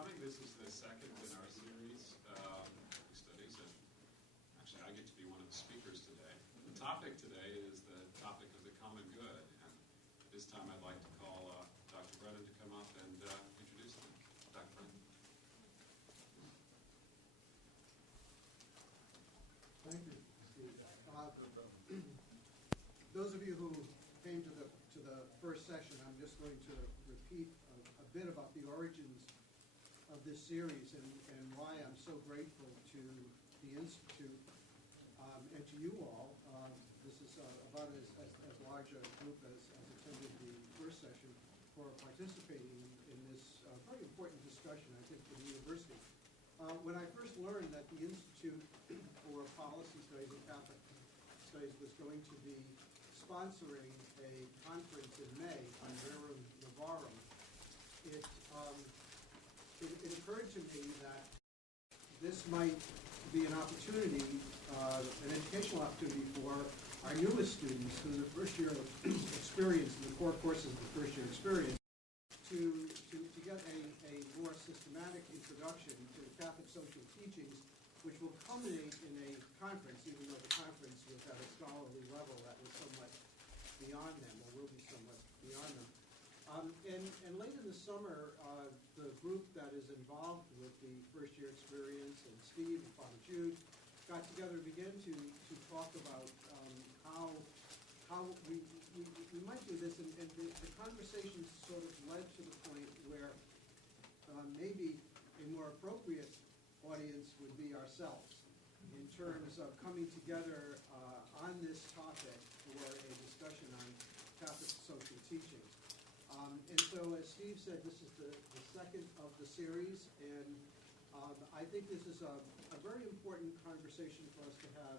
coming. This is the second in our series of studies, and actually I get to be one of the speakers today. The topic today is the topic of the common good, and this time I'd like to call Dr. Brennan to come up and introduce them. Dr. Brennan. Thank you, Steve. Those of you who came to the first session, I'm just going to repeat a bit about the origins of this series and why I'm so grateful to the Institute and to you all. This is about as large a group as attended the first session for participating in this very important discussion, I think, for the university. When I first learned that the Institute for Policy Studies and Catholic Studies was going to be sponsoring a conference in May on Rerum Novarum, it occurred to me that this might be an opportunity, an educational opportunity for our newest students who are the first year experience, in the core courses of the first year experience, to get a more systematic introduction to Catholic social teachings, which will culminate in a conference, even though the conference was at a scholarly level that was somewhat beyond them, or will be somewhat beyond them. And late in the summer, the group that is involved with the first year experience, and Steve and Father Jude, got together and began to talk about how we might do this, and the conversation sort of led to the point where maybe a more appropriate audience would be ourselves in terms of coming together on this topic for a discussion on Catholic social teachings. And so, as Steve said, this is the second of the series, and I think this is a very important conversation for us to have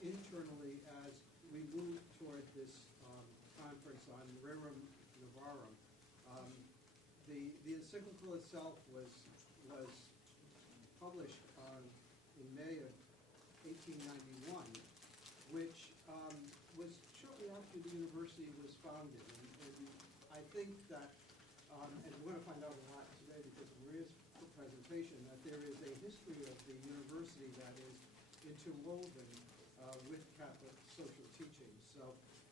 internally as we move toward this conference on Rerum Novarum. The encyclical itself was published in May of 1891, which was shortly after the university was founded. And I think that, and we're going to find out a lot today because of Maria's presentation, that there is a history of the university that is interwoven with Catholic social teachings. So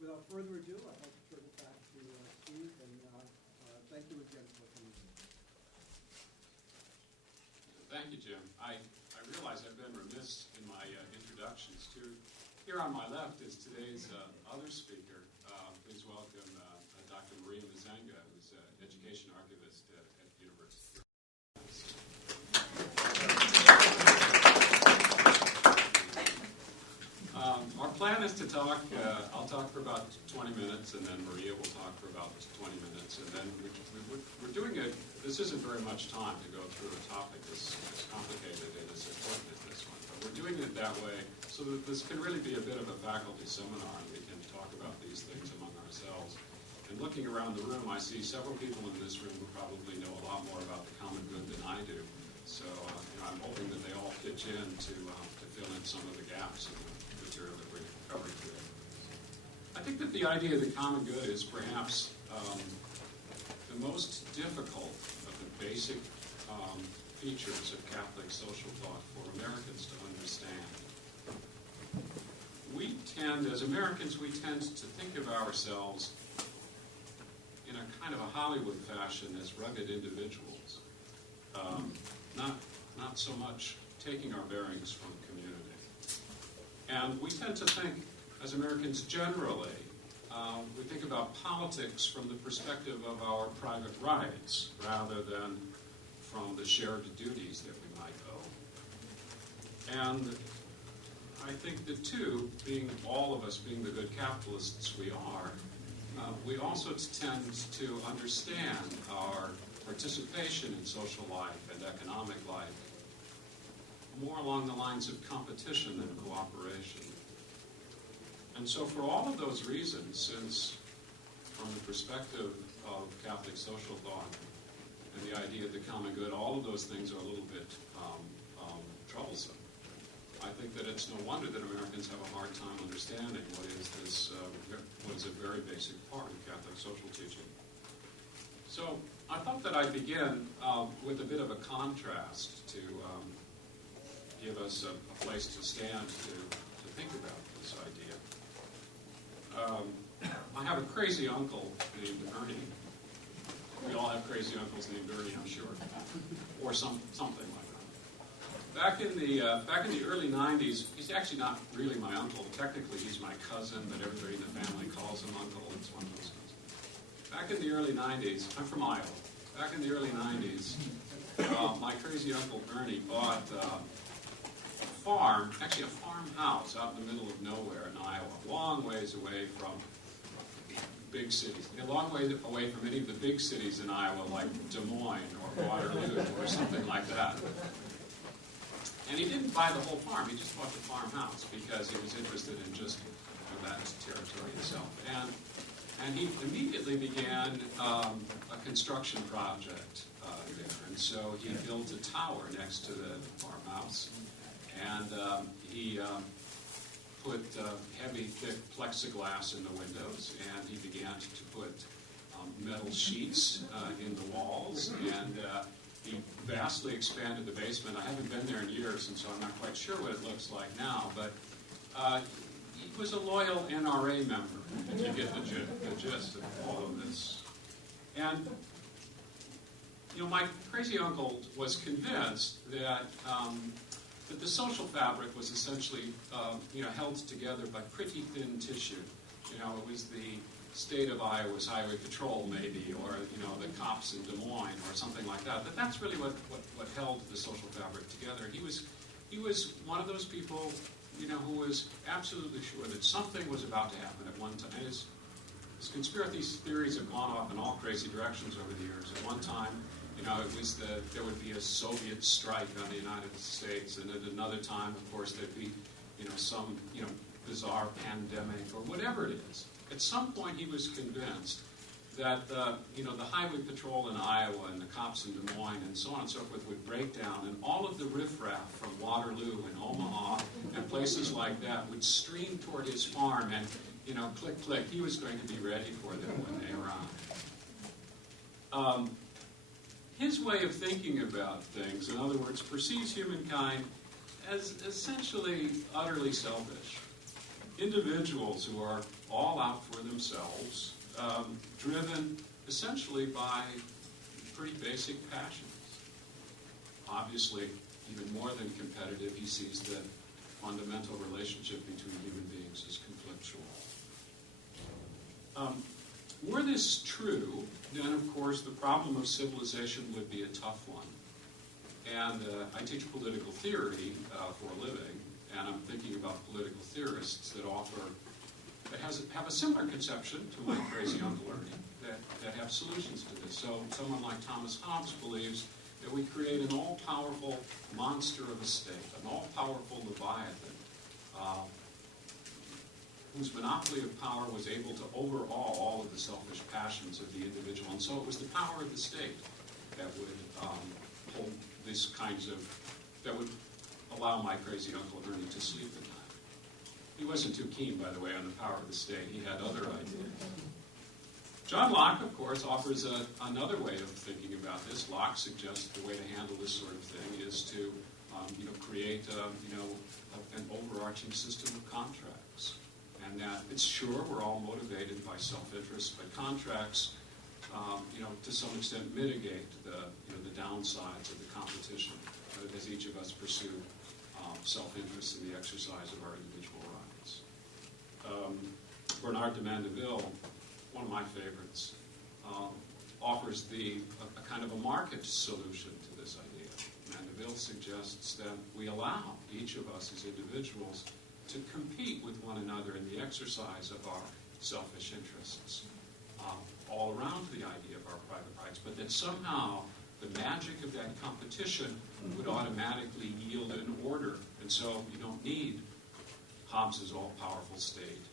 without further ado, I'd like to turn it back to Steve, and thank you again for coming. Thank you, Jim. I realize I've been remiss in my introductions too. Here on my left is today's other speaker. Please welcome Dr. Maria Mazanga, who's an education archivist at the University. Our plan is to talk, I'll talk for about 20 minutes, and then Maria will talk for about 20 minutes, and then we're doing it. This isn't very much time to go through a topic as complicated and as important as this one, but we're doing it that way so that this can really be a bit of a faculty seminar, and we can talk about these things among ourselves. And looking around the room, I see several people in this room who probably know a lot more about the common good than I do. So I'm hoping that they all pitch in to fill in some of the gaps in the material that we're covering today. I think that the idea of the common good is perhaps the most difficult of the basic features of Catholic social thought for Americans to understand. As Americans, we tend to think of ourselves in a kind of a Hollywood fashion as rugged individuals, not so much taking our bearings from community. And we tend to think, as Americans generally, we think about politics from the perspective of our private rights rather than from the shared duties that we might owe. And I think that, too, all of us being the good capitalists we are, we also tend to understand our participation in social life and economic life more along the lines of competition than cooperation. And so for all of those reasons, since from the perspective of Catholic social thought and the idea of the common good, all of those things are a little bit troublesome. I think that it's no wonder that Americans have a hard time understanding what is a very basic part of Catholic social teaching. So I I thought that I'd begin with a bit of a contrast to give us a place to stand to think about this idea. I have a crazy uncle named Ernie. We all have crazy uncles named Ernie, I'm sure, or something like that. Back in the early '90s, he's actually not really my uncle. Technically, he's my cousin, but everybody in the family calls him uncle. It's one of those things. Back in the early '90s, I'm from Iowa. Back in the early '90s, my crazy uncle Ernie bought a farm, actually a farmhouse out in the middle of nowhere in Iowa, a long ways away from big cities, a long way away from any of the big cities in Iowa, like Des Moines or Waterloo or something like that. And he didn't buy the whole farm; he just bought the farmhouse because he was interested in just that territory itself. And he immediately began a construction project there. And so he built a tower next to the farmhouse, and he put heavy, thick plexiglass in the windows, and he began to put metal sheets in the walls, and he vastly expanded the basement. I haven't been there in years, and so I'm not quite sure what it looks like now, but he was a loyal NRA member, if you get the gist of all of this. And, my crazy uncle was convinced that that the social fabric was essentially, held together by pretty thin tissue. It was the state of Iowa's highway patrol, maybe, or, the cops in Des Moines, or something like that. But that's really what held the social fabric together. He was one of those people, who was absolutely sure that something was about to happen at one time. His conspiracy theories have gone off in all crazy directions over the years. At one time, it was that there would be a Soviet strike on the United States, and at another time, of course, there'd be, some, bizarre pandemic or whatever it is. At some point, he was convinced that the highway patrol in Iowa and the cops in Des Moines and so on and so forth would break down, and all of the riffraff from Waterloo and Omaha and places like that would stream toward his farm, and click, click, he was going to be ready for them when they arrived. His way of thinking about things, in other words, perceives humankind as essentially utterly selfish. Individuals who are all out for themselves, driven essentially by pretty basic passions. Obviously, even more than competitive, he sees the fundamental relationship between human beings as conflictual. Were this true, then of course the problem of civilization would be a tough one. And I teach political theory for a living, and I'm thinking about political theorists that have a similar conception to my crazy Uncle Ernie, that have solutions to this. So someone like Thomas Hobbes believes that we create an all-powerful monster of a state, an all-powerful Leviathan, whose monopoly of power was able to overawe all of the selfish passions of the individual. And so it was the power of the state that would hold these kinds of, that would allow my crazy Uncle Ernie to sleep at night. He wasn't too keen, by the way, on the power of the state. He had other ideas. John Locke, of course, offers another way of thinking about this. Locke suggests the way to handle this sort of thing is to create an overarching system of contracts. And that it's sure we're all motivated by self-interest, but contracts, to some extent mitigate the downsides of the competition as each of us pursue self-interest in the exercise of our individual rights. Bernard de Mandeville, one of my favorites, offers a kind of a market solution to this idea. Mandeville suggests that we allow each of us as individuals to compete with one another in the exercise of our selfish interests, all around the idea of our private rights, but that somehow the magic of that competition would automatically yield an order, and so you don't need Hobbes's all-powerful state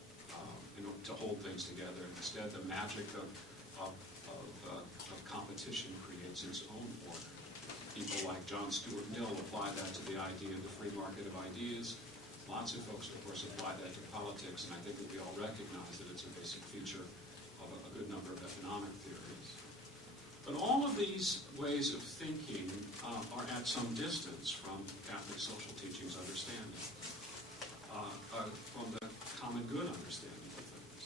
to hold things together. Instead, the magic of competition creates its own order. People like John Stuart Mill apply that to the idea of the free market of ideas. Lots of folks, of course, apply that to politics, and I think that we all recognize that it's a basic feature of a good number of economic theories. But all of these ways of thinking are at some distance from Catholic social teaching's understanding, from the common good understanding of things,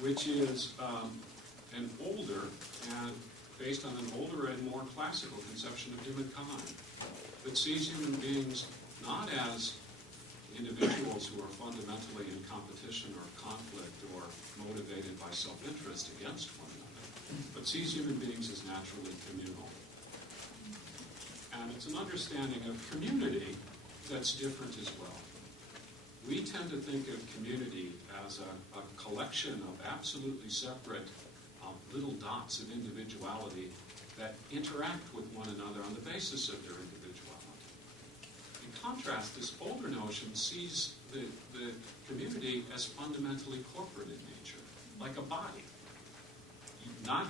which is an older and based on an older and more classical conception of humankind that sees human beings not as individuals who are fundamentally in competition or conflict or motivated by self-interest against one another, but sees human beings as naturally communal. And it's an understanding of community that's different as well. We tend to think of community as a collection of absolutely separate little dots of individuality that interact with one another on the basis of their individuality. In contrast, this older notion sees the community as fundamentally corporate in nature, like a body. Not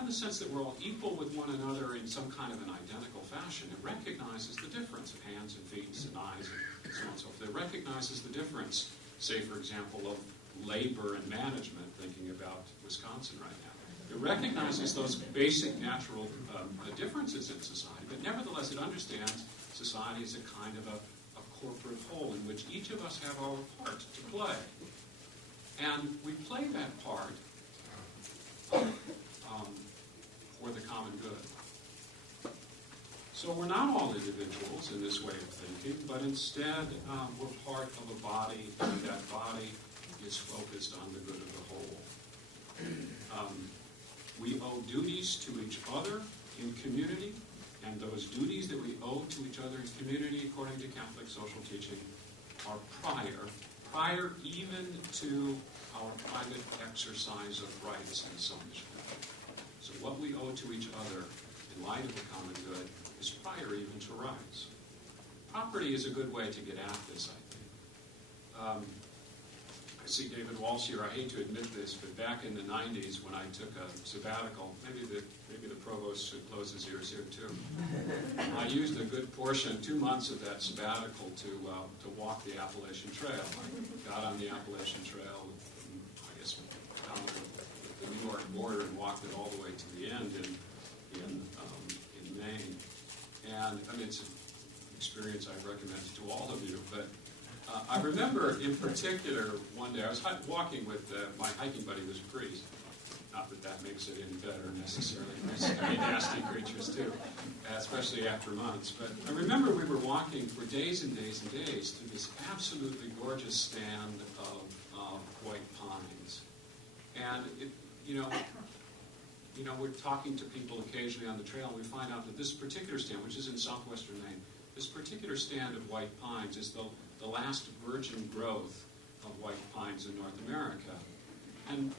in the sense that we're all equal with one another in some kind of an identical fashion. It recognizes the difference of hands and feet and eyes and so on and so forth. It recognizes the difference, say, for example, of labor and management, thinking about Wisconsin right now. It recognizes those basic natural differences in society, but nevertheless it understands society as a kind of a corporate whole in which each of us have our part to play. And we play that part for the common good. So we're not all individuals in this way of thinking, but instead we're part of a body, and that body is focused on the good of the whole. We owe duties to each other in community, and those duties that we owe to each other in community, according to Catholic social teaching, are prior even to our private exercise of rights in some measure. So what we owe to each other in light of the common good is prior even to rights. Property is a good way to get at this, I think. I see David Walsh here. I hate to admit this, but back in the 90s when I took a sabbatical, maybe the provost should close his ears here too. I used a good portion, 2 months of that sabbatical to walk the Appalachian Trail. I got on the Appalachian Trail, I guess, down the New York border and walked it all the way to the end in Maine. And I mean, it's an experience I recommend to all of you, but I remember in particular one day I was walking with my hiking buddy was a priest. Not that that makes it any better necessarily. Priests can be nasty creatures too, especially after months. But I remember we were walking for days and days and days through this absolutely gorgeous stand of white pines. And we're talking to people occasionally on the trail, and we find out that this particular stand, which is in southwestern Maine, this particular stand of white pines is the last virgin growth of white pines in North America. And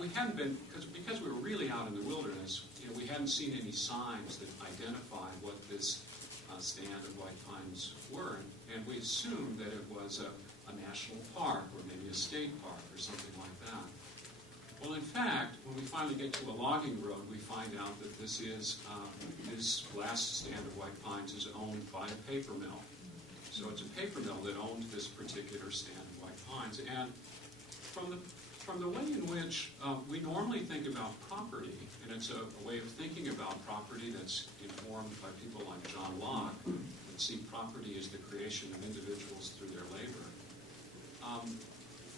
we hadn't been, because we were really out in the wilderness, we hadn't seen any signs that identified what this stand of white pines were. And we assumed that it was a national park or maybe a state park or something like that. Well, in fact, when we finally get to a logging road, we find out that this last stand of white pines is owned by a paper mill. So it's a paper mill that owned this particular stand of white pines. And from the way in which we normally think about property, and it's a way of thinking about property that's informed by people like John Locke, that see property as the creation of individuals through their labor.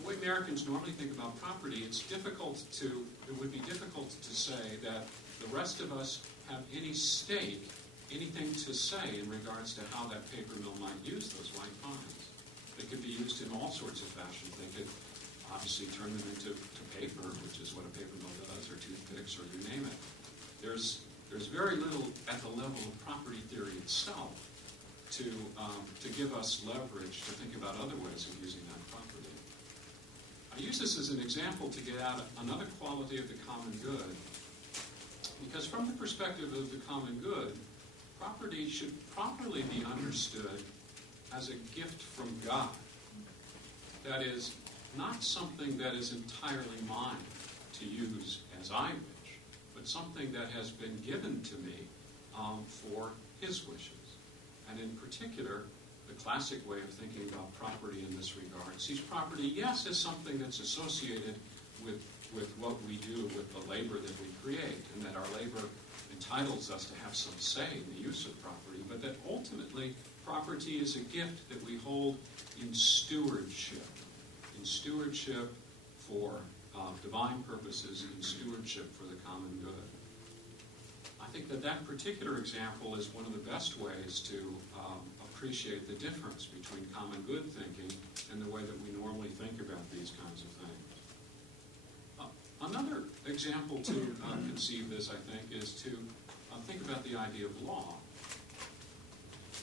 The way Americans normally think about property, it would be difficult to say that the rest of us have any stake, anything to say in regards to how that paper mill might use those white pines. They could be used in all sorts of fashions. They could obviously turn them into paper, which is what a paper mill does, or toothpicks, or you name it. There's very little at the level of property theory itself to give us leverage to think about other ways of using that property. I use this as an example to get at another quality of the common good, because from the perspective of the common good, property should properly be understood as a gift from God. That is, not something that is entirely mine to use as I wish, but something that has been given to me for His wishes. And in particular, the classic way of thinking about property in this regard sees property, yes, as something that's associated with with what we do with the labor that we create, and that our labor entitles us to have some say in the use of property, but that ultimately property is a gift that we hold in stewardship for divine purposes, in stewardship for the common good. I think that that particular example is one of the best ways to appreciate the difference between common good thinking and the way that we normally think about these kinds of things. Another example to conceive this, I think, is to think about the idea of law.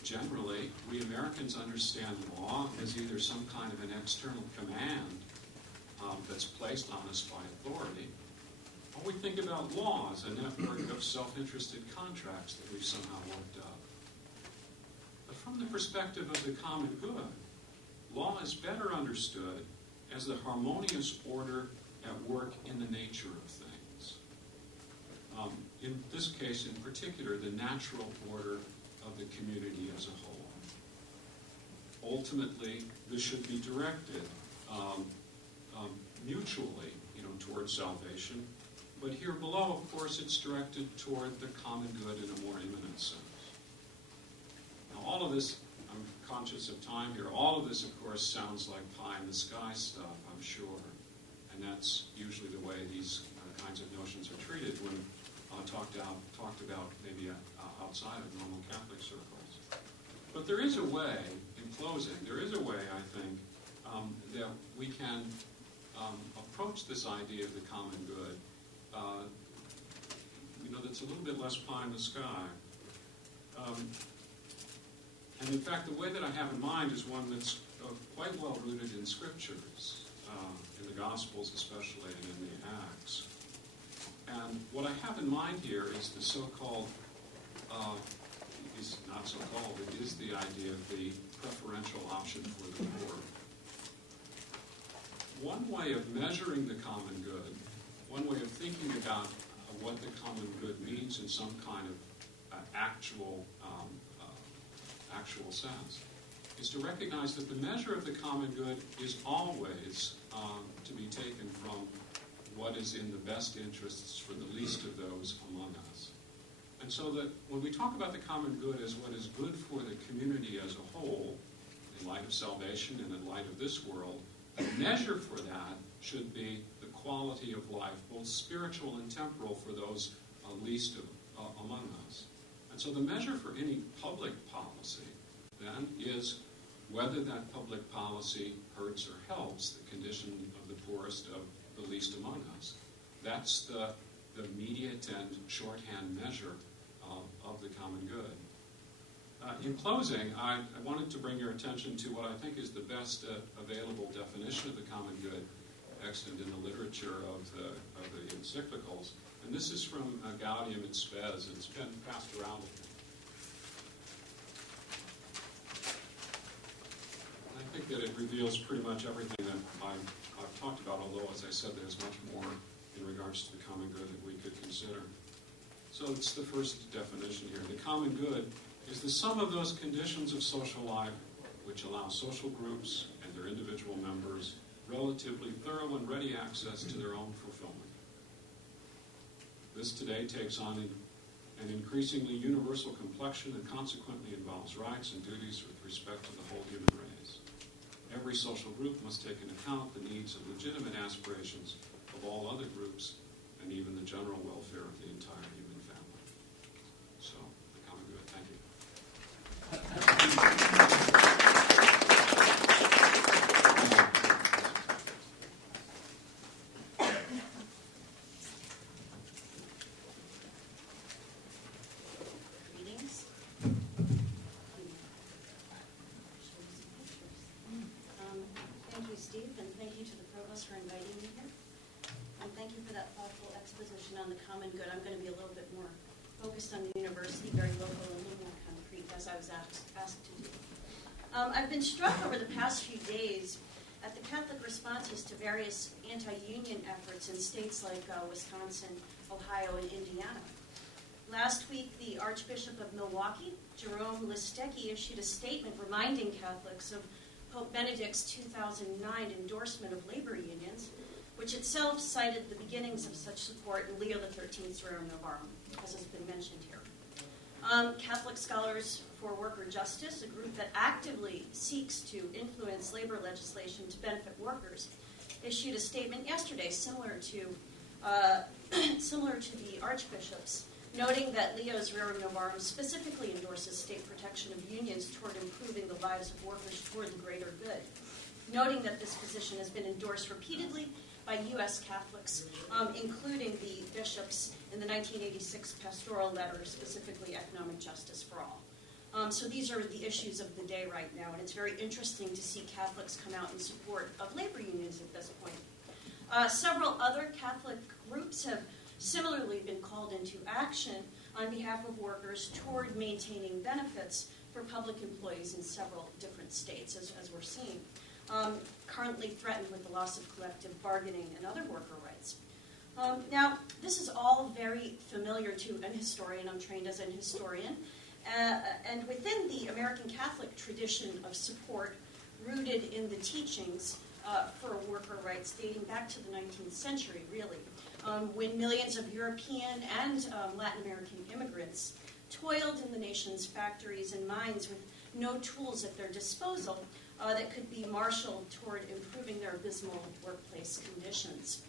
Generally, we Americans understand law as either some kind of an external command that's placed on us by authority, or we think about law as a network of self-interested contracts that we've somehow worked up. But from the perspective of the common good, law is better understood as the harmonious order at work in the nature of things. In this case, in particular, the natural order of the community as a whole. Ultimately, this should be directed mutually, toward salvation. But here below, of course, it's directed toward the common good in a more imminent sense. Now, all of this, I'm conscious of time here, all of this, of course, sounds like pie-in-the-sky stuff, I'm sure. And that's usually the way these kinds of notions are treated when talked about maybe outside of normal Catholic circles. But there is a way, in closing, there is a way, I think, that we can approach this idea of the common good, that's a little bit less pie in the sky. And in fact, the way that I have in mind is one that's quite well rooted in scriptures, in the Gospels especially, and in the Acts. And what I have in mind here is the so-called, is not so-called, it is the idea of the preferential option for the poor. One way of measuring the common good, one way of thinking about what the common good means in some kind of actual sense, is to recognize that the measure of the common good is always to be taken from what is in the best interests for the least of those among us. And so that when we talk about the common good as what is good for the community as a whole, in light of salvation and in light of this world, the measure for that should be the quality of life, both spiritual and temporal, for those least among us. And so the measure for any public policy, then, is whether that public policy hurts or helps the condition of the poorest of the least among us. That's the immediate and shorthand measure of the common good. In closing, I wanted to bring your attention to what I think is the best available definition of the common good extant in the literature of the encyclicals. And this is from Gaudium et Spes, and it's been passed around. I think that it reveals pretty much everything that I've talked about, although, as I said, there's much more in regards to the common good that we could consider. So it's the first definition here. The common good is the sum of those conditions of social life which allow social groups and their individual members relatively thorough and ready access to their own fulfillment. This today takes on an increasingly universal complexion and consequently involves rights and duties with respect to the whole human race. Every social group must take into account the needs and legitimate aspirations of all other groups and even the general welfare of the entire human family. So, the common good. Thank you. Greetings. Thank you, Steve, and thank you to the Provost for inviting me here. And thank you for that thoughtful exposition on the common good. I'm going to be a little bit more focused on the university, very local and a little more concrete, as I was asked to do. I've been struck over the past few days at the Catholic responses to various anti-union efforts in states like Wisconsin, Ohio, and Indiana. Last week, the Archbishop of Milwaukee, Jerome Listecki, issued a statement reminding Catholics of Pope Benedict's 2009 endorsement of labor unions, which itself cited the beginnings of such support in Leo XIII's Rerum Novarum, as has been mentioned here. Catholic Scholars for Worker Justice, a group that actively seeks to influence labor legislation to benefit workers, issued a statement yesterday similar to the Archbishop's, noting that Leo's Rerum Novarum specifically endorses state protection of unions toward improving the lives of workers toward the greater good, noting that this position has been endorsed repeatedly by U.S. Catholics, including the bishops in the 1986 pastoral letter, specifically economic justice for all. So these are the issues of the day right now, and it's very interesting to see Catholics come out in support of labor unions at this point. Several other Catholic groups have similarly been called into action on behalf of workers toward maintaining benefits for public employees in several different states, as we're seeing, currently threatened with the loss of collective bargaining and other worker rights. Now, this is all very familiar to an historian. I'm trained as an historian. And within the American Catholic tradition of support rooted in the teachings for worker rights dating back to the 19th century, really, when millions of European and Latin American immigrants toiled in the nation's factories and mines with no tools at their disposal that could be marshaled toward improving their abysmal workplace conditions.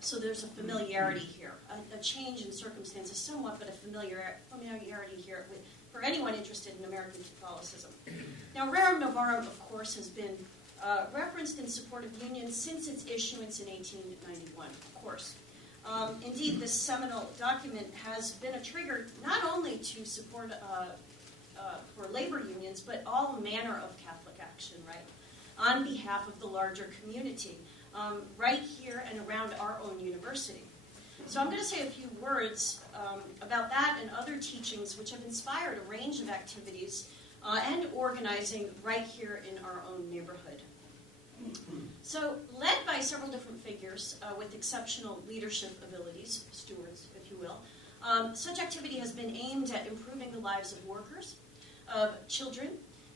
So there's a familiarity here, a change in circumstances somewhat, but a familiarity here for anyone interested in American Catholicism. Now, Rerum Novarum, of course, has been referenced in support of unions since its issuance in 1891, of course. Indeed, this seminal document has been a trigger not only to support for labor unions, but all manner of Catholic action, right, on behalf of the larger community, right here and around our own university. So I'm going to say a few words about that and other teachings which have inspired a range of activities and organizing right here in our own neighborhood. So, led by several different figures with exceptional leadership abilities, stewards, if you will, such activity has been aimed at improving the lives of workers, of children,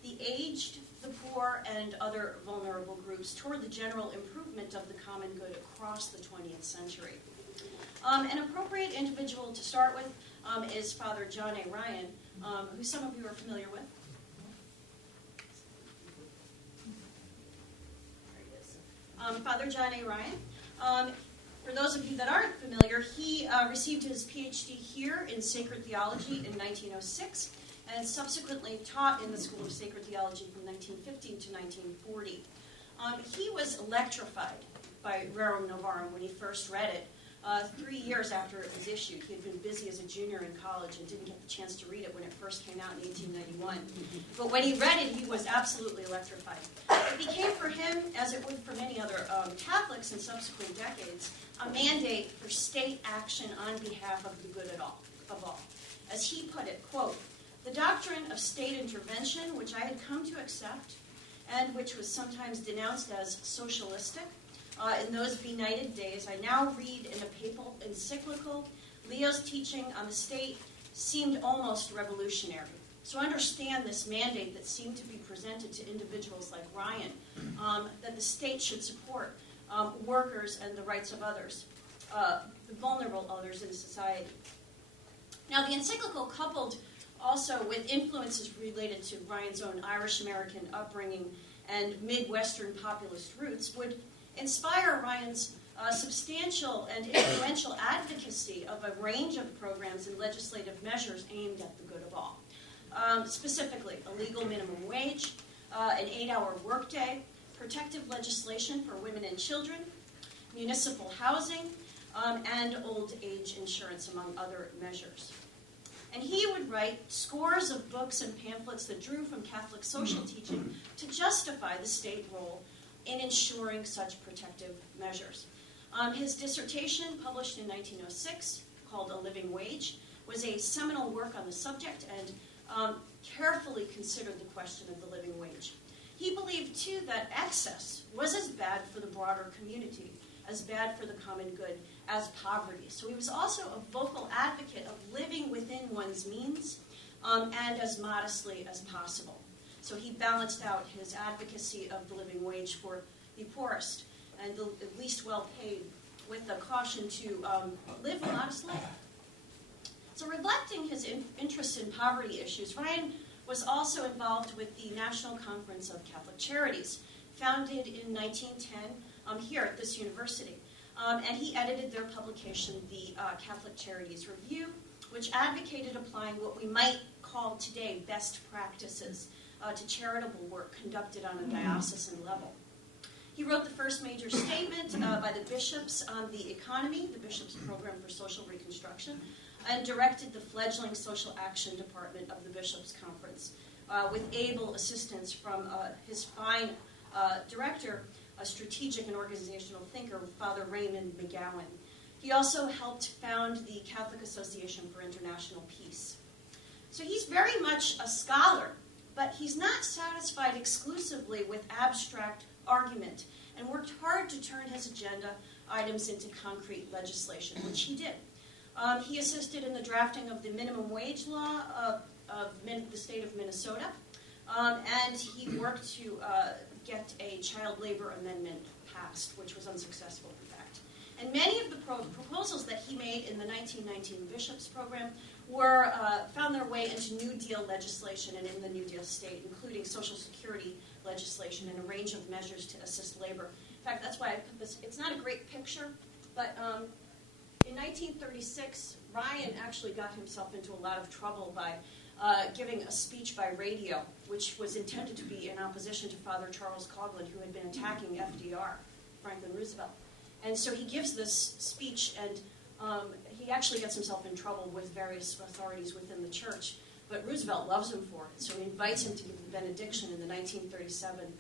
the aged, the poor, and other vulnerable groups toward the general improvement of the common good across the 20th century. An appropriate individual to start with is Father John A. Ryan, who some of you are familiar with. Father John A. Ryan. For those of you that aren't familiar, he received his PhD here in Sacred Theology in 1906 and subsequently taught in the School of Sacred Theology from 1915 to 1940. He was electrified by Rerum Novarum when he first read it. 3 years after it was issued. He had been busy as a junior in college and didn't get the chance to read it when it first came out in 1891. But when he read it, he was absolutely electrified. It became for him, as it would for many other Catholics in subsequent decades, a mandate for state action on behalf of the good of all. As he put it, quote, "The doctrine of state intervention, which I had come to accept, and which was sometimes denounced as socialistic, in those benighted days, I now read in a papal encyclical, Leo's teaching on the state seemed almost revolutionary. So understand this mandate that seemed to be presented to individuals like Ryan, that the state should support workers and the rights of others, the vulnerable others in society." Now, the encyclical, coupled also with influences related to Ryan's own Irish-American upbringing and Midwestern populist roots, would inspire Ryan's substantial and influential advocacy of a range of programs and legislative measures aimed at the good of all. Specifically, a legal minimum wage, an 8-hour workday, protective legislation for women and children, municipal housing, and old age insurance, among other measures. And he would write scores of books and pamphlets that drew from Catholic social teaching to justify the state role in ensuring such protective measures. His dissertation, published in 1906, called A Living Wage, was a seminal work on the subject and carefully considered the question of the living wage. He believed, too, that excess was as bad for the broader community, as bad for the common good, as poverty. So he was also a vocal advocate of living within one's means and as modestly as possible. So he balanced out his advocacy of the living wage for the poorest. and the least well-paid, with the caution to live a modest life. So reflecting his interest in poverty issues, Ryan was also involved with the National Conference of Catholic Charities, founded in 1910 here at this university. And he edited their publication, the Catholic Charities Review, which advocated applying what we might call today best practices to charitable work conducted on a diocesan level. He wrote the first major statement by the bishops on the economy, the bishops' program for social reconstruction, and directed the fledgling social action department of the bishops' conference with able assistance from his fine director, a strategic and organizational thinker, Father Raymond McGowan. He also helped found the Catholic Association for International Peace. So he's very much a scholar, but he's not satisfied exclusively with abstract argument, and worked hard to turn his agenda items into concrete legislation, which he did. He assisted in the drafting of the minimum wage law of the state of Minnesota, and he worked to get a child labor amendment passed, which was unsuccessful, in fact. And many of the proposals that he made in the 1919 Bishops Program were found their way into New Deal legislation and in the New Deal state, including Social Security legislation and a range of measures to assist labor. In fact, that's why I put this. It's not a great picture, but in 1936, Ryan actually got himself into a lot of trouble by giving a speech by radio, which was intended to be in opposition to Father Charles Coughlin, who had been attacking FDR, Franklin Roosevelt. And so he gives this speech, and he actually gets himself in trouble with various authorities within the church. But Roosevelt loves him for it, so he invites him to give the benediction in the 1937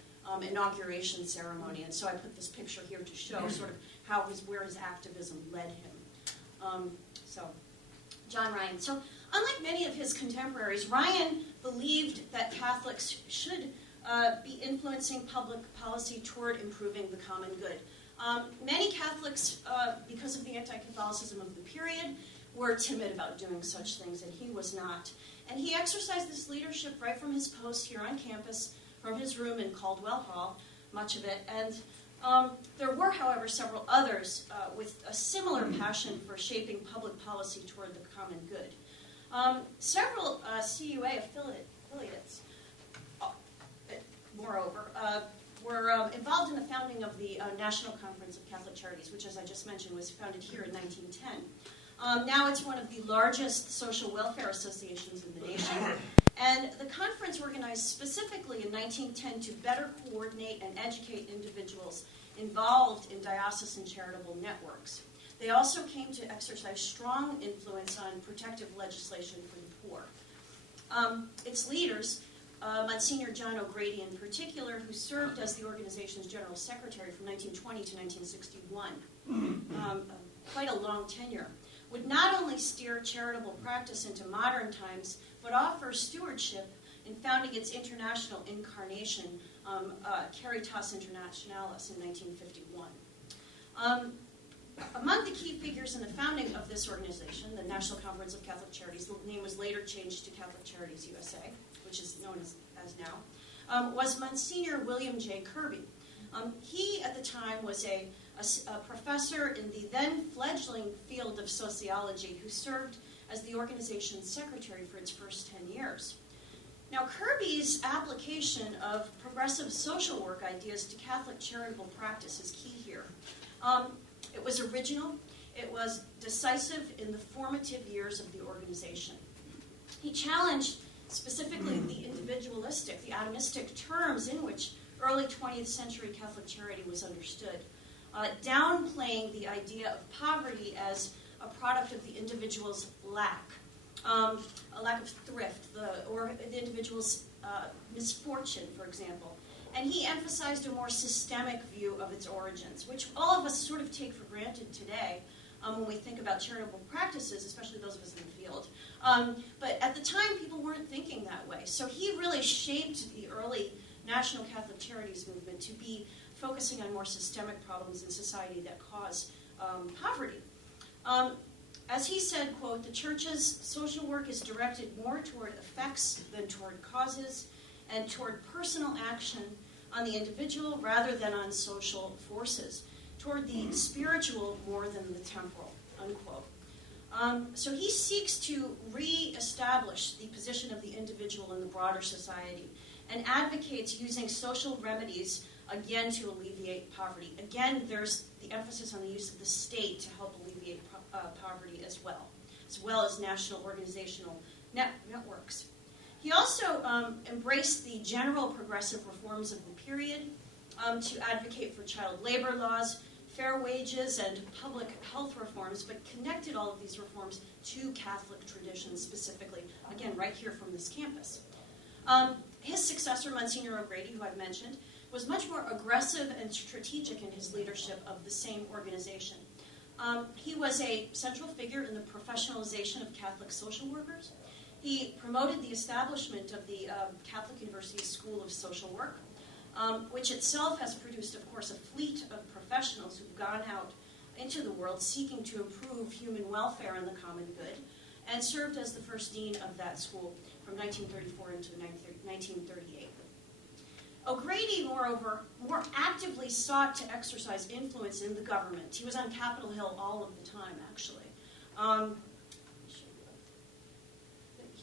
inauguration ceremony. And so I put this picture here to show sort of where his activism led him. John Ryan. So unlike many of his contemporaries, Ryan believed that Catholics should be influencing public policy toward improving the common good. Many Catholics, because of the anti-Catholicism of the period, were timid about doing such things, and he was not. And he exercised this leadership right from his post here on campus, from his room in Caldwell Hall, much of it. And there were, however, several others with a similar passion for shaping public policy toward the common good. Several CUA affiliates, moreover, were involved in the founding of the National Conference of Catholic Charities, which, as I just mentioned, was founded here in 1910. Now it's one of the largest social welfare associations in the nation. And the conference organized specifically in 1910 to better coordinate and educate individuals involved in diocesan charitable networks. They also came to exercise strong influence on protective legislation for the poor. Its leaders, Monsignor John O'Grady in particular, who served as the organization's general secretary from 1920 to 1961, quite a long tenure, would not only steer charitable practice into modern times, but offer stewardship in founding its international incarnation, Caritas Internationalis, in 1951. Among the key figures in the founding of this organization, the National Conference of Catholic Charities, the name was later changed to Catholic Charities USA, which is known as now, was Monsignor William J. Kirby. He, at the time, was a professor in the then fledgling field of sociology who served as the organization's secretary for its first 10 years. Now, Kirby's application of progressive social work ideas to Catholic charitable practice is key here. It was original. It was decisive in the formative years of the organization. He challenged specifically the individualistic, the atomistic terms in which early 20th century Catholic charity was understood, downplaying the idea of poverty as a product of the individual's lack, a lack of thrift, or the individual's misfortune, for example. And he emphasized a more systemic view of its origins, which all of us sort of take for granted today when we think about charitable practices, especially those of us in the field. But at the time, people weren't thinking that way. So he really shaped the early National Catholic Charities movement to be focusing on more systemic problems in society that cause poverty. As he said, quote, "The Church's social work is directed more toward effects than toward causes, and toward personal action on the individual rather than on social forces, toward the spiritual more than the temporal, unquote. So he seeks to re-establish the position of the individual in the broader society and advocates using social remedies, again, to alleviate poverty. Again, there's the emphasis on the use of the state to help alleviate poverty as well as national organizational networks. He also embraced the general progressive reforms of the period to advocate for child labor laws, fair wages, and public health reforms, but connected all of these reforms to Catholic traditions specifically, again, right here from this campus. His successor, Monsignor O'Grady, who I've mentioned, was much more aggressive and strategic in his leadership of the same organization. He was a central figure in the professionalization of Catholic social workers. He promoted the establishment of the Catholic University School of Social Work, which itself has produced, of course, a fleet of professionals who've gone out into the world seeking to improve human welfare and the common good, and served as the first dean of that school from 1934 into 1938. O'Grady, moreover, more actively sought to exercise influence in the government. He was on Capitol Hill all of the time, actually.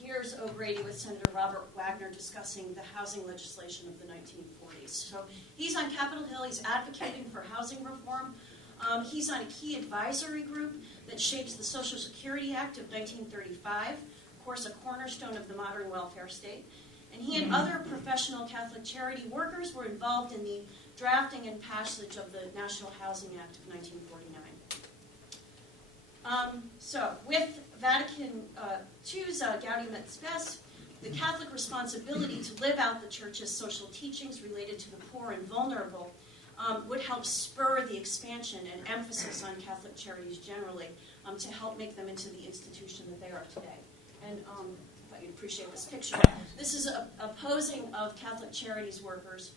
Here's O'Grady with Senator Robert Wagner discussing the housing legislation of the 1940s. So he's on Capitol Hill. He's advocating for housing reform. He's on a key advisory group that shapes the Social Security Act of 1935, of course, a cornerstone of the modern welfare state. And he and other professional Catholic charity workers were involved in the drafting and passage of the National Housing Act of 1949. So, with Vatican II's Gaudium et Spes, the Catholic responsibility to live out the Church's social teachings related to the poor and vulnerable would help spur the expansion and emphasis on Catholic charities generally to help make them into the institution that they are today. And I thought you'd appreciate this picture. This is a posing of Catholic charities workers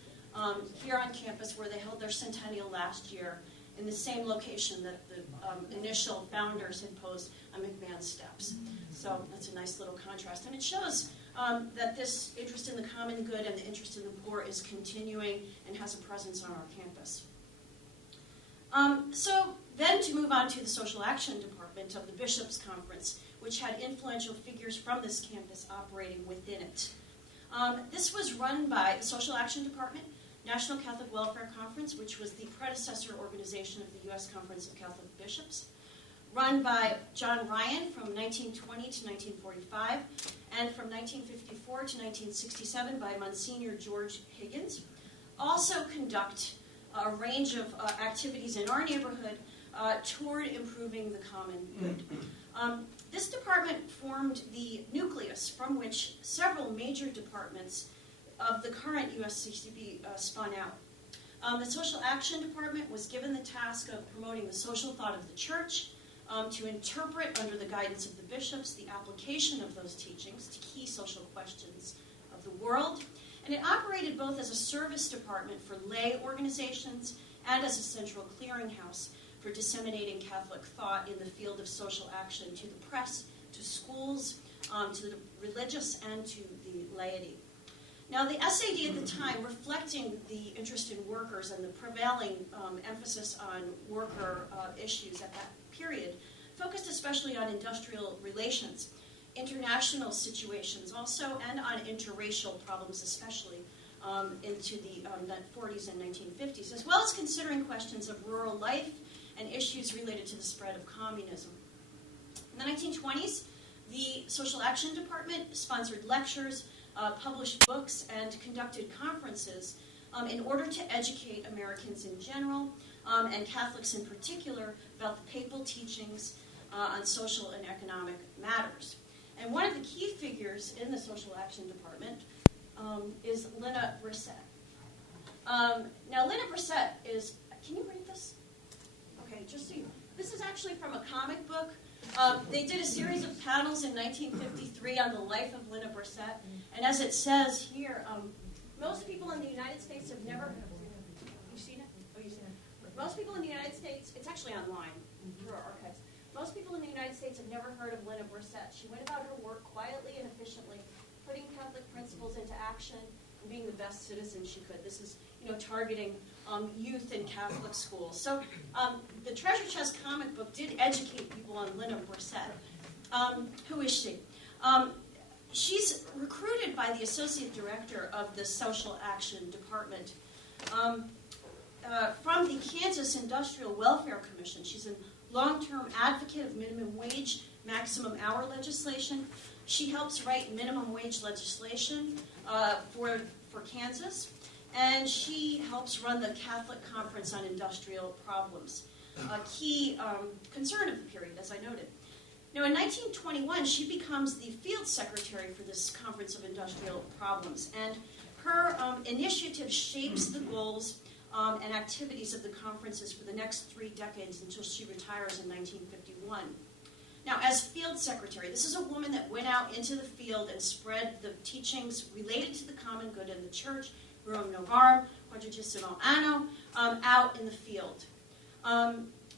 here on campus where they held their centennial last year in the same location that the initial founders had posed on McMahon Steps. So that's a nice little contrast. And it shows that this interest in the common good and the interest in the poor is continuing and has a presence on our campus. So then to move on to the Social Action Department of the Bishops' Conference, which had influential figures from this campus operating within it. This was run by the Social Action Department, National Catholic Welfare Conference, which was the predecessor organization of the U.S. Conference of Catholic Bishops, run by John Ryan from 1920 to 1945, and from 1954 to 1967 by Monsignor George Higgins. Also conduct a range of activities in our neighborhood toward improving the common good. This department formed the nucleus from which several major departments of the current USCCB spun out. The Social Action Department was given the task of promoting the social thought of the Church, to interpret, under the guidance of the bishops, the application of those teachings to key social questions of the world. And it operated both as a service department for lay organizations and as a central clearinghouse for disseminating Catholic thought in the field of social action to the press, to schools, to the religious, and to the laity. Now, the SAD at the time, reflecting the interest in workers and the prevailing emphasis on worker issues at that period, focused especially on industrial relations, international situations also, and on interracial problems especially into the 40s and 1950s, as well as considering questions of rural life and issues related to the spread of communism. In the 1920s, the Social Action Department sponsored lectures, published books, and conducted conferences in order to educate Americans in general, and Catholics in particular, about the papal teachings on social and economic matters. And one of the key figures in the Social Action Department is Lina Brissett. Now, Lina Brissett is, can you read this? Okay, just so you know. This is actually from a comic book. They did a series of panels in 1953 on the life of Lina Brissett. And as it says here, most people in the United States have never... You've seen it? Oh, you've seen it. Most people in the United States... It's actually online through our archives. Most people in the United States have never heard of Lina Brissett. She went about her work quietly and efficiently, putting Catholic principles into action and being the best citizen she could. This is, targeting youth in Catholic schools. So the Treasure Chest comic book did educate people on Lina Borsett. Who is she? She's recruited by the associate director of the Social Action Department from the Kansas Industrial Welfare Commission. She's a long-term advocate of minimum wage, maximum hour legislation. She helps write minimum wage legislation for Kansas, and she helps run the Catholic Conference on Industrial Problems, a key concern of the period, as I noted. Now, in 1921, she becomes the field secretary for this Conference of Industrial Problems, and her initiative shapes the goals and activities of the conferences for the next 3 decades until she retires in 1951. Now, as field secretary, this is a woman that went out into the field and spread the teachings related to the common good in the church, Rerum Novarum, Quadragesimo Anno, out in the field.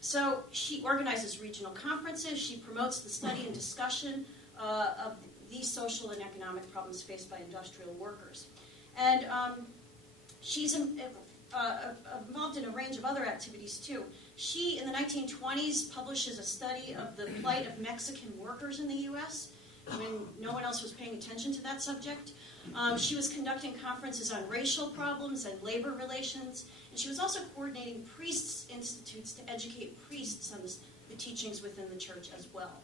So she organizes regional conferences. She promotes the study and discussion of these social and economic problems faced by industrial workers. And she's involved in a range of other activities, too. She, in the 1920s, publishes a study of the plight of Mexican workers in the U.S. when no one else was paying attention to that subject. She was conducting conferences on racial problems and labor relations, and she was also coordinating priests' institutes to educate priests on the teachings within the church as well.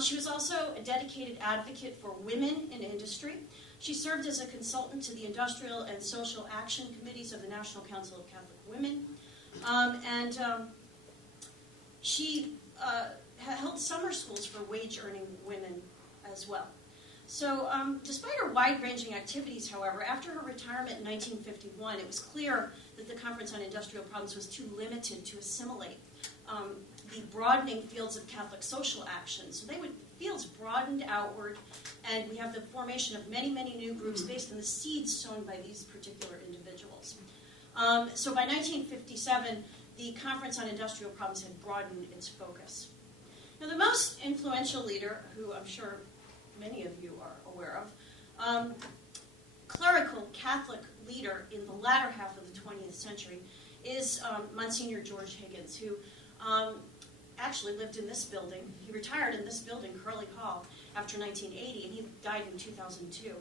She was also a dedicated advocate for women in industry. She served as a consultant to the Industrial and Social Action Committees of the National Council of Catholic Women. She held summer schools for wage-earning women as well. So despite her wide-ranging activities, however, after her retirement in 1951, it was clear that the Conference on Industrial Problems was too limited to assimilate the broadening fields of Catholic social action. So fields broadened outward, and we have the formation of many, many new groups based on the seeds sown by these particular individuals. So by 1957, the Conference on Industrial Problems had broadened its focus. Now, the most influential leader, who I'm sure many of you are aware of, clerical Catholic leader in the latter half of the 20th century, is Monsignor George Higgins, who actually lived in this building. He retired in this building, Curley Hall, after 1980, and he died in 2002.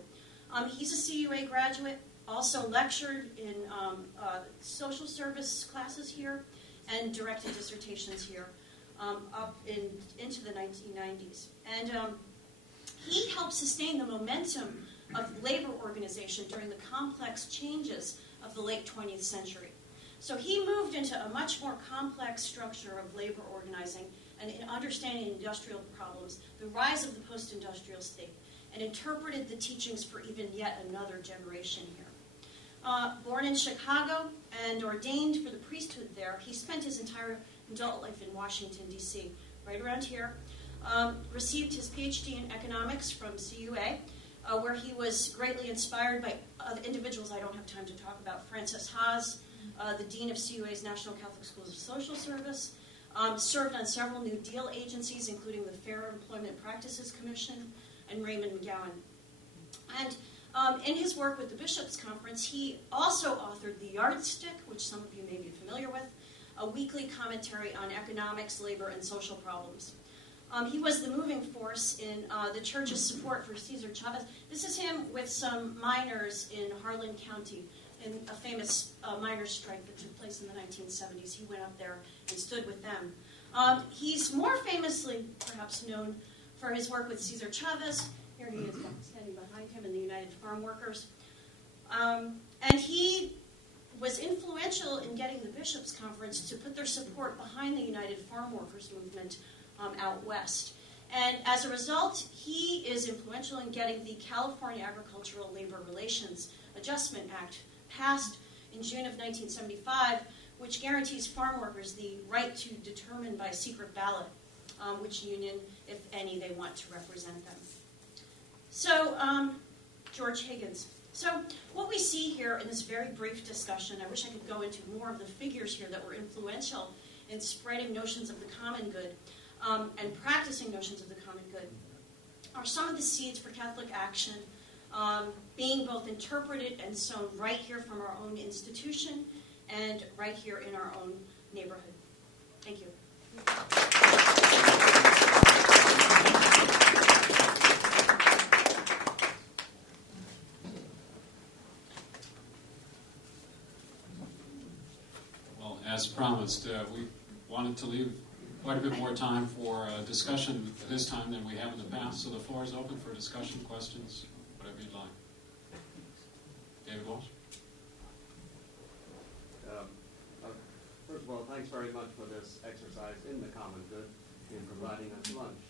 He's a CUA graduate, also lectured in social service classes here and directed dissertations here up into the 1990s. And he helped sustain the momentum of labor organization during the complex changes of the late 20th century. So he moved into a much more complex structure of labor organizing and in understanding industrial problems, the rise of the post-industrial state, and interpreted the teachings for even yet another generation here. Born in Chicago and ordained for the priesthood there, he spent his entire adult life in Washington, D.C., right around here. Received his PhD in economics from CUA, where he was greatly inspired by individuals I don't have time to talk about. Francis Haas, the Dean of CUA's National Catholic Schools of Social Service, served on several New Deal agencies, including the Fair Employment Practices Commission and Raymond McGowan. And in his work with the Bishops' Conference, he also authored The Yardstick, which some of you may be familiar with, a weekly commentary on economics, labor, and social problems. He was the moving force in the church's support for Cesar Chavez. This is him with some miners in Harlan County in a famous miners' strike that took place in the 1970s. He went up there and stood with them. He's more famously, perhaps, known for his work with Cesar Chavez. Here he is standing behind him in the United Farm Workers. And he was influential in getting the Bishops' Conference to put their support behind the United Farm Workers movement out west. And as a result, he is influential in getting the California Agricultural Labor Relations Adjustment Act passed in June of 1975, which guarantees farm workers the right to determine by secret ballot which union, if any, they want to represent them. So, George Higgins. So, what we see here in this very brief discussion, I wish I could go into more of the figures here that were influential in spreading notions of the common good and practicing notions of the common good, are some of the seeds for Catholic action being both interpreted and sown right here from our own institution and right here in our own neighborhood. Thank you. Well, as promised, we wanted to leave quite a bit more time for discussion this time than we have in the past, so the floor is open for discussion, questions, whatever you'd like. David Walsh? First of all, thanks very much for this exercise in the common good in providing us lunch.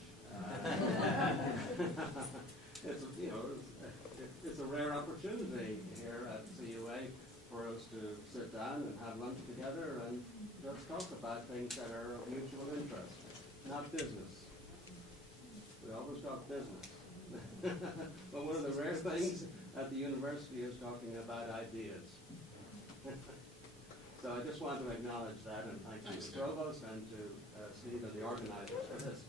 It's a rare opportunity here at CUA for us to sit down and have lunch together and just talk about things that are of mutual interest, not business. We always talk business. But one of the rare things at the university is talking about ideas. So I just want to acknowledge that and thank you to the provost and to Steve and the organizers for this.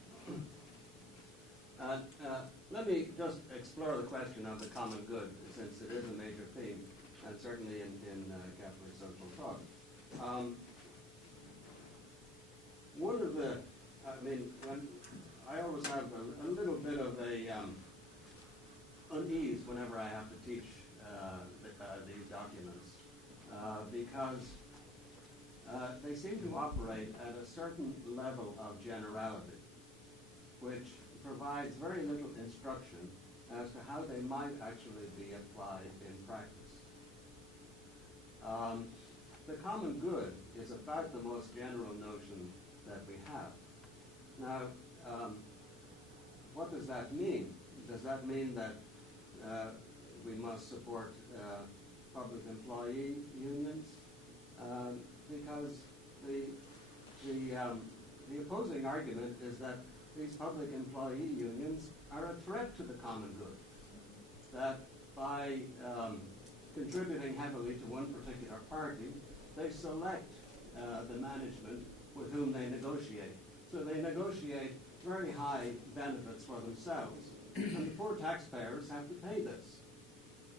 Let me just explore the question of the common good, since it is a major theme, and certainly in Catholic social talk. One of the, I always have a little bit of a unease whenever I have to teach these documents, because they seem to operate at a certain level of generality, which provides very little instruction as to how they might actually be applied in practice. The common good is about the most general notion that we have. Now, what does that mean? Does that mean that we must support public employee unions? Because the opposing argument is that these public employee unions are a threat to the common good. That by contributing heavily to one particular party, they select the management with whom they negotiate. So they negotiate very high benefits for themselves. And the poor taxpayers have to pay this.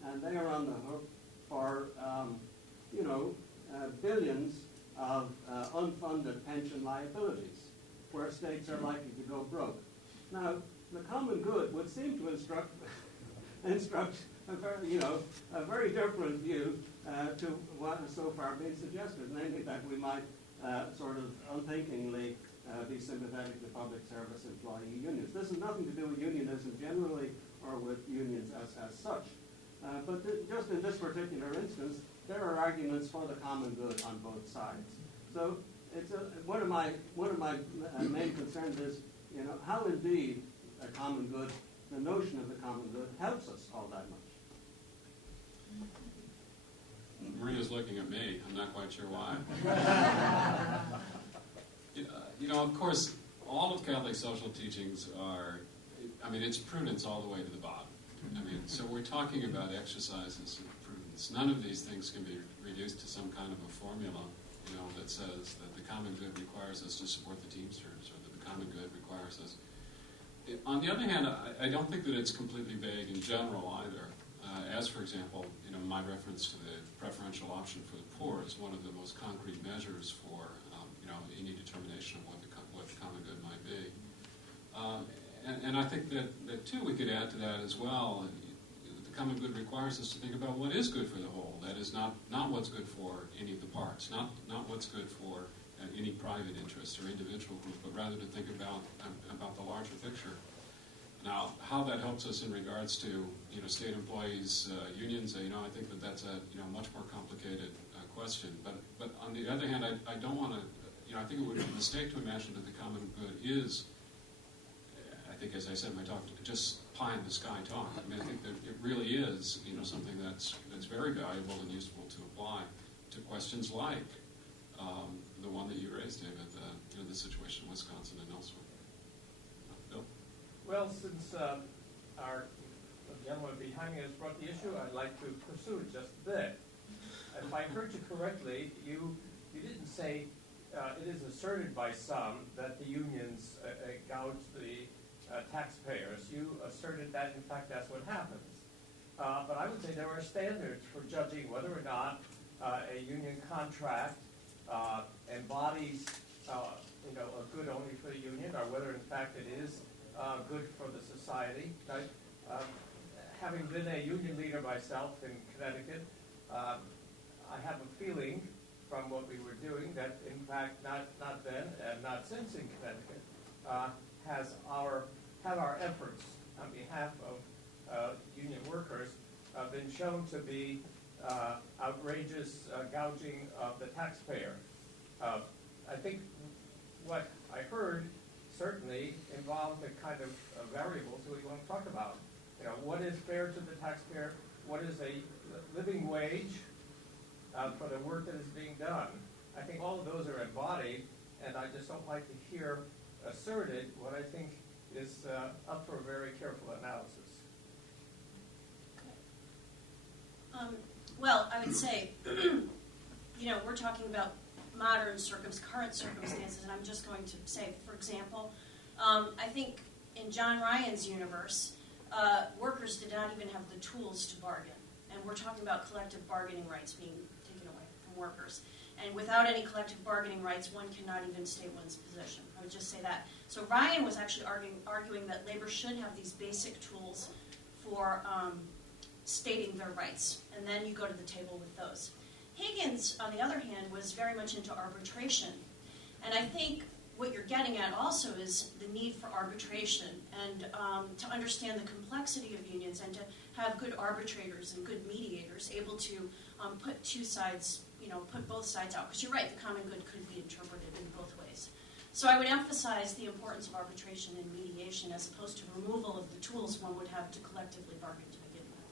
And they are on the hook for, billions of unfunded pension liabilities, where states are likely to go broke. Now, the common good would seem to instruct a very different view to what has so far been suggested, namely that we might sort of unthinkingly be sympathetic to public service employee unions. This has nothing to do with unionism generally or with unions as such. But just in this particular instance, there are arguments for the common good on both sides. So it's one of my main concerns is, how indeed a common good, the notion of the common good, helps us all that much. Maria's looking at me. I'm not quite sure why. Of course, all of Catholic social teachings are, it's prudence all the way to the bottom. So we're talking about exercises of prudence. None of these things can be reduced to some kind of a formula, that says that the common good requires us to support the Teamsters, or that the common good requires us. On the other hand, I don't think that it's completely vague in general either. As, for example, my reference to the preferential option for the poor is one of the most concrete measures for, any determination of what the common good might be. And I think that too, we could add to that as well. The common good requires us to think about what is good for the whole. That is not what's good for any of the parts, not what's good for any private interest or individual group, but rather to think about the larger picture. Now, how that helps us in regards to state employees, unions, I think that's a much more complicated question. But on the other hand, I don't want to. I think it would be a mistake to imagine that the common good is. I think, as I said in my talk, just pie in the sky talk. I think that it really is, something that's very valuable and useful to apply to questions like the one that you raised, David, the situation in Wisconsin and elsewhere. Bill? Well, since our gentleman behind me has brought the issue, I'd like to pursue it just a bit. If I heard you correctly, you didn't say it is asserted by some that the unions gouge the taxpayers. You asserted that, in fact, that's what happens. but I would say there are standards for judging whether or not a union contract embodies a good only for the union, or whether in fact it is good for the society. Having been a union leader myself in Connecticut, I have a feeling from what we were doing that in fact not then and not since in Connecticut have our efforts on behalf of union workers been shown to be outrageous gouging of the taxpayer. I think what I heard certainly involved the kind of variables that we want to talk about. What is fair to the taxpayer? What is a living wage for the work that is being done? I think all of those are embodied, and I just don't like to hear asserted what I think is up for a very careful analysis. Well, I would say, we're talking about current circumstances, and I'm just going to say, for example, I think in John Ryan's universe, workers did not even have the tools to bargain. And we're talking about collective bargaining rights being taken away from workers. And without any collective bargaining rights, one cannot even state one's position. I would just say that. So Ryan was actually arguing that labor should have these basic tools for stating their rights. And then you go to the table with those. Higgins, on the other hand, was very much into arbitration. And I think what you're getting at also is the need for arbitration and to understand the complexity of unions and to have good arbitrators and good mediators able to put two sides, put both sides out. Because you're right, the common good could be interpreted in both ways. So I would emphasize the importance of arbitration and mediation as opposed to removal of the tools one would have to collectively bargain to begin with.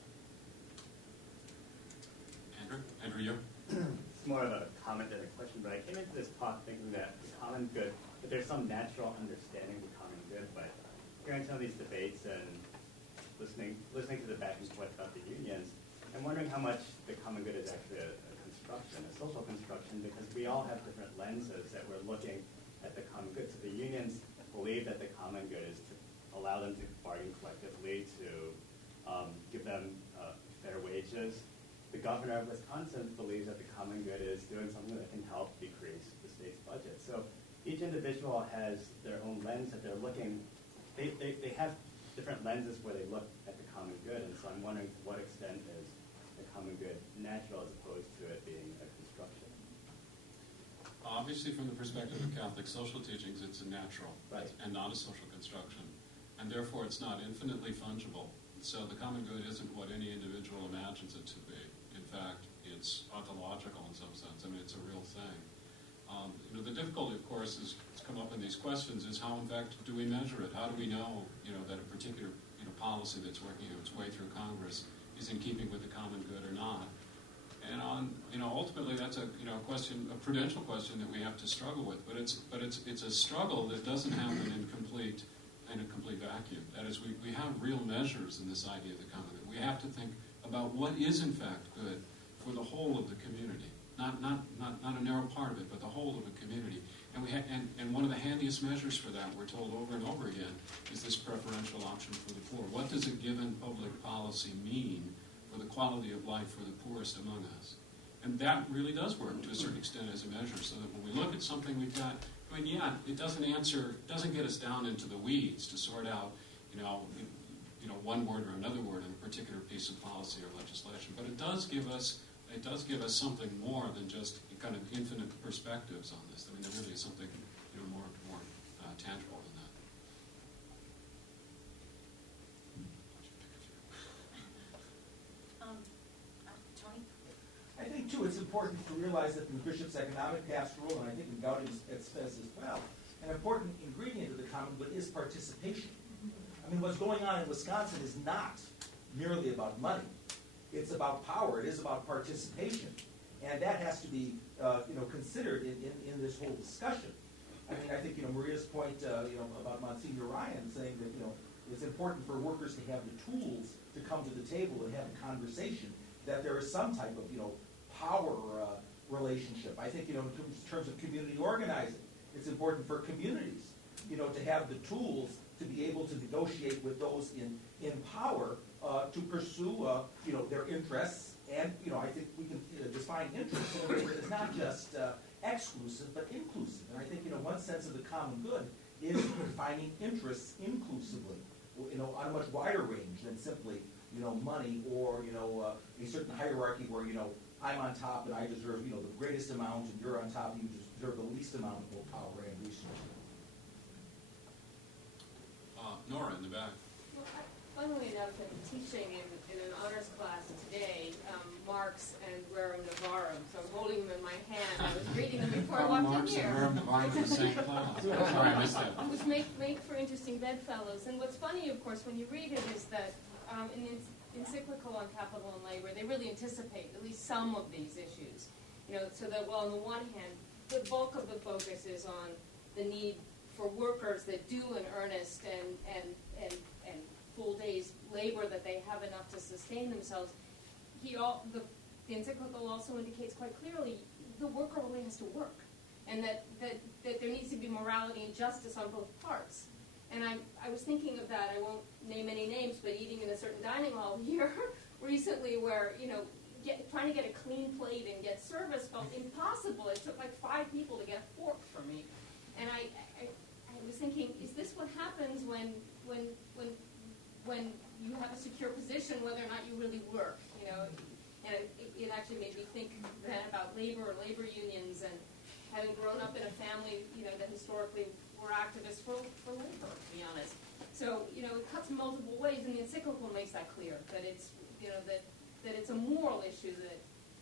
Andrew, you? It's more of a comment than a question, but I came into this talk thinking that the common good, that there's some natural understanding of the common good, but hearing some of these debates and listening to the back and forth about the unions, I'm wondering how much the common good is actually a construction, a social construction, because we all have different lenses that we're looking at the common good. So the unions believe that the common good is to allow them to bargain collectively, to give them fair wages. The governor of Wisconsin believes that the common good is doing something that can help decrease the state's budget. So each individual has their own lens that they're looking. They have different lenses where they look at the common good, and so I'm wondering to what extent is the common good natural as opposed to it being a construction. Obviously, from the perspective of Catholic social teachings, it's a natural and not a social construction, and therefore it's not infinitely fungible. So the common good isn't what any individual imagines it to be. In fact, it's ontological in some sense. I mean, it's a real thing. The difficulty, of course, is come up in these questions is how, in fact, do we measure it? How do we know, that a particular, policy that's working its way through Congress is in keeping with the common good or not? And ultimately, that's a question, a prudential question that we have to struggle with. But it's a struggle that doesn't happen in a complete vacuum. That is, we have real measures in this idea of the common good. We have to think about what is in fact good for the whole of the community, not a narrow part of it, but the whole of a community. And one of the handiest measures for that, we're told over and over again, is this preferential option for the poor. What does a given public policy mean for the quality of life for the poorest among us? And that really does work to a certain extent as a measure, so that when we look at something we've got, it doesn't get us down into the weeds to sort out, one word or another word in a particular piece of policy or legislation. But it does give us something more than just kind of infinite perspectives on this. I mean, there really is something more tangible than that. Tony? I think, too, it's important to realize that in the Bishop's economic pastoral, and I think in Gaudium it says as well, an important ingredient of the common good is participation. I mean, what's going on in Wisconsin is not merely about money. It's about power. It is about participation. And that has to be, considered in this whole discussion. I mean, I think, Maria's point, about Monsignor Ryan saying that, it's important for workers to have the tools to come to the table and have a conversation, that there is some type of, power relationship. I think, in terms of community organizing, it's important for communities, to have the tools to be able to negotiate with those in power to pursue their interests. And I think we can define interests in a way where it's not just exclusive but inclusive. And I think one sense of the common good is defining interests inclusively, on a much wider range than simply money or a certain hierarchy where I'm on top and I deserve the greatest amount, and you're on top and you deserve the least amount of both power and resources. Nora in the back. Well, funnily enough, in teaching in an honors class today, Marx and Rerum Novarum, so I'm holding them in my hand. I was reading them before I walked in here. Marx and the same class. Sorry, I missed that. Which make for interesting bedfellows. And what's funny, of course, when you read it is that in the encyclical on capital and labor, they really anticipate at least some of these issues. So that, well, on the one hand, the bulk of the focus is on the need for workers that do an earnest and full day's labor, that they have enough to sustain themselves. The encyclical also indicates quite clearly the worker really has to work, and that there needs to be morality and justice on both parts. And I was thinking of that. I won't name any names, but eating in a certain dining hall here recently, where trying to get a clean plate and get service felt impossible. It took like 5 people to get a fork for me, and I was thinking, is this what happens when you have a secure position, whether or not you really work? And it actually made me think then about labor unions, and having grown up in a family that historically were activists for labor, to be honest. So it cuts multiple ways, and the encyclical makes that clear, that it's that it's a moral issue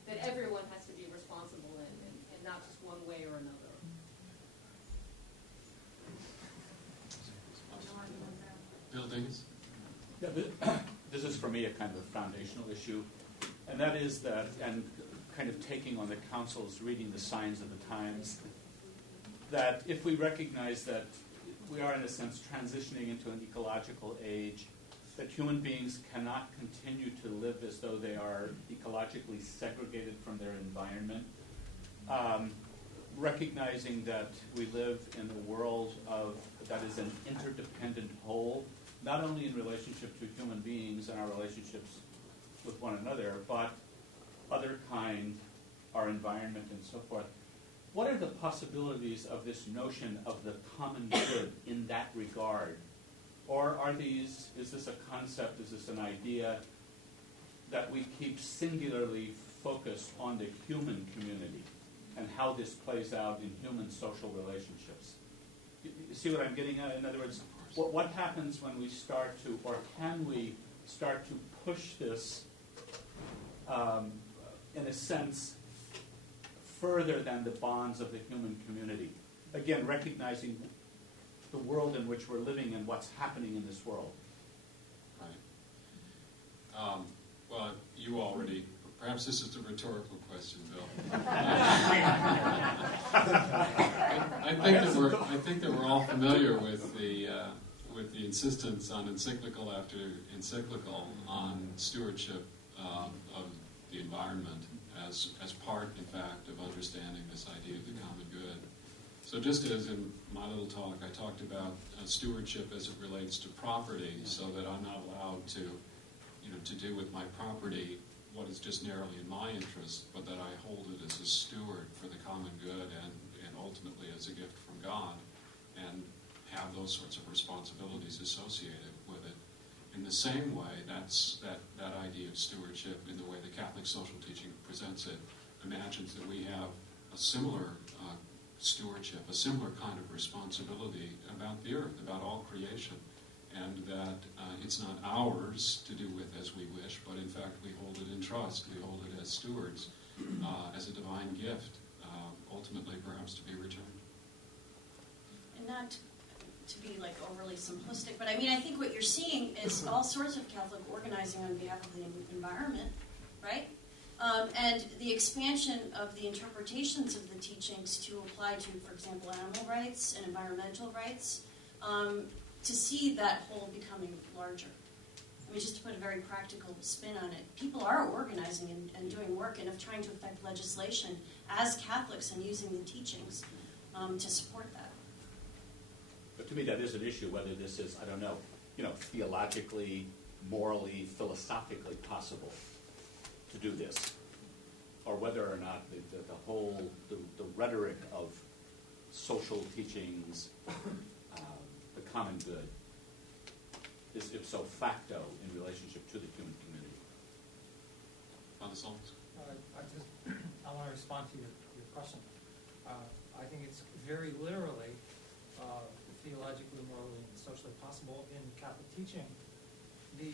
that everyone has to be responsible in, and not just one way or another. Bill Dingus? Yeah, this is for me a kind of a foundational issue, and that is that, and kind of taking on the council's reading the signs of the times, that if we recognize that we are in a sense transitioning into an ecological age, that human beings cannot continue to live as though they are ecologically segregated from their environment, recognizing that we live in a world that is an interdependent whole, not only in relationship to human beings and our relationships with one another, but other kind, our environment, and so forth. What are the possibilities of this notion of the common good in that regard? Or is this a concept, is this an idea that we keep singularly focused on the human community and how this plays out in human social relationships? You see what I'm getting at? In other words, what happens when we start to, or can we start to push this, in a sense, further than the bonds of the human community? Again, recognizing the world in which we're living and what's happening in this world. Right. Well, you already, perhaps this is a rhetorical question, Bill. I think that we're all familiar with the insistence on encyclical after encyclical on stewardship of the environment as part, in fact, of understanding this idea of the common good. So just as in my little talk, I talked about stewardship as it relates to property, so that I'm not allowed to do with my property what is just narrowly in my interest, but that I hold it as a steward for the common good and ultimately as a gift from God, and have those sorts of responsibilities associated with it. In the same way, that idea of stewardship, in the way the Catholic social teaching presents it, imagines that we have a similar stewardship, a similar kind of responsibility about the earth, about all creation, and that it's not ours to do with as we wish, but in fact we hold it in trust, we hold it as stewards, as a divine gift, ultimately perhaps to be returned. And not to be like overly simplistic, but I mean, I think what you're seeing is all sorts of Catholic organizing on behalf of the environment, right? And the expansion of the interpretations of the teachings to apply to, for example, animal rights and environmental rights, to see that whole becoming larger. I mean, just to put a very practical spin on it, people are organizing and doing work and of trying to affect legislation as Catholics and using the teachings to support that. But to me, that is an issue, whether this is, I don't know, theologically, morally, philosophically possible to do this, or whether or not the whole rhetoric of social teachings, the common good, is ipso facto in relationship to the human community. Father Solms? I want to respond to your question. I think it's very literally theologically, morally, and socially possible in Catholic teaching. The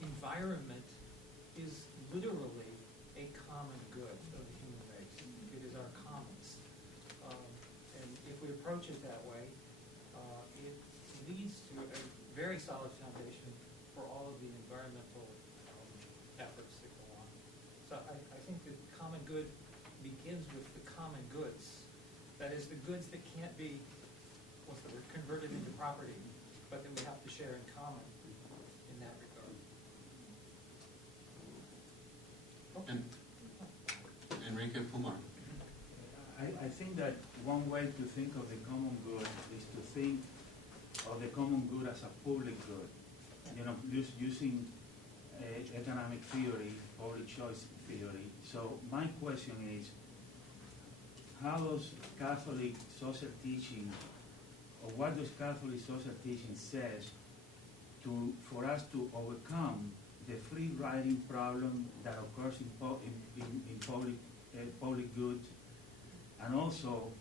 environment is literally a common good of the human race. It is our commons. And if we approach it that way, it leads to a very solid foundation for all of the environmental efforts that go on. So I think that common good begins with the common goods. That is, the goods that can't be converted into property, but that we have to share in common in that regard. And Enrique Pumar? I think that one way to think of the common good is to think of the common good as a public good. Using economic theory, public choice theory. So my question is, how does Catholic social teaching, or what does Catholic social teaching says for us to overcome the free riding problem that occurs in public good, and also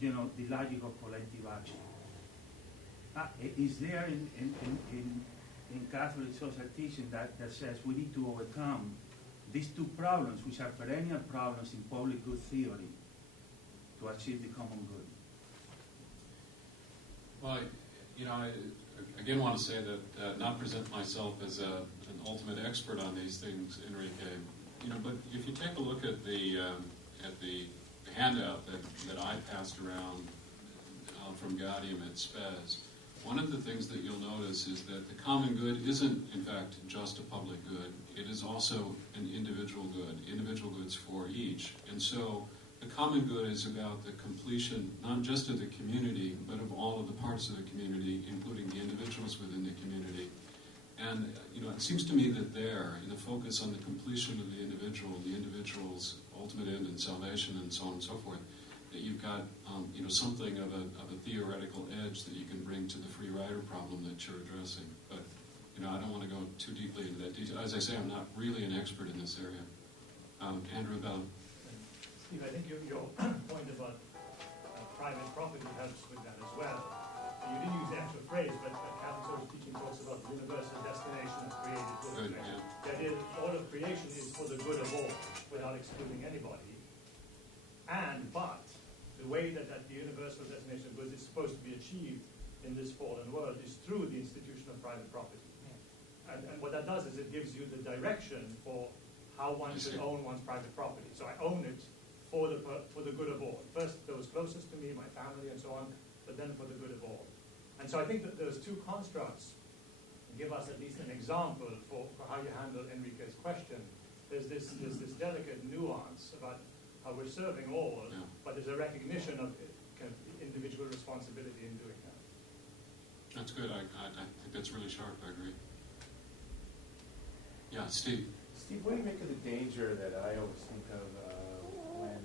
the logic of collective action? Is there in Catholic social teaching that says we need to overcome these two problems, which are perennial problems in public good theory, to achieve the common good? Well, I again want to say that not present myself as an ultimate expert on these things, Enrique. But if you take a look at the handout that I passed around from Gaudium et Spes, one of the things that you'll notice is that the common good isn't, in fact, just a public good. It is also an individual good, individual goods for each. And so the common good is about the completion, not just of the community, but of all of the parts of the community, including the individuals within the community. And, it seems to me that there, in the focus on the completion of the individual's ultimate end in salvation and so on and so forth, that you've got, something of a theoretical edge that you can bring to the free rider problem that you're addressing. But, I don't want to go too deeply into that detail. As I say, I'm not really an expert in this area. Andrew Bell. Steve, I think your point about private property helps with that as well. You didn't use the actual phrase, but Catholic social teaching talks about the universal destination of created good. Yeah. The idea that all of creation is for the good of all, without excluding anybody. But the way that the universal destination of goods is supposed to be achieved in this fallen world is through the institution of private property. And what that does is it gives you the direction for how one should own one's private property. So I own it for the good of all. First, those closest to me, my family, and so on, but then for the good of all. And so I think that those two constructs give us at least an example for how you handle Enrique's question. There's this delicate nuance about how we're serving all, but there's a recognition of kind of individual responsibility in doing that. That's good. I think that's really sharp. I agree. Yeah, Steve. Steve, what do you make of the danger that I always think of when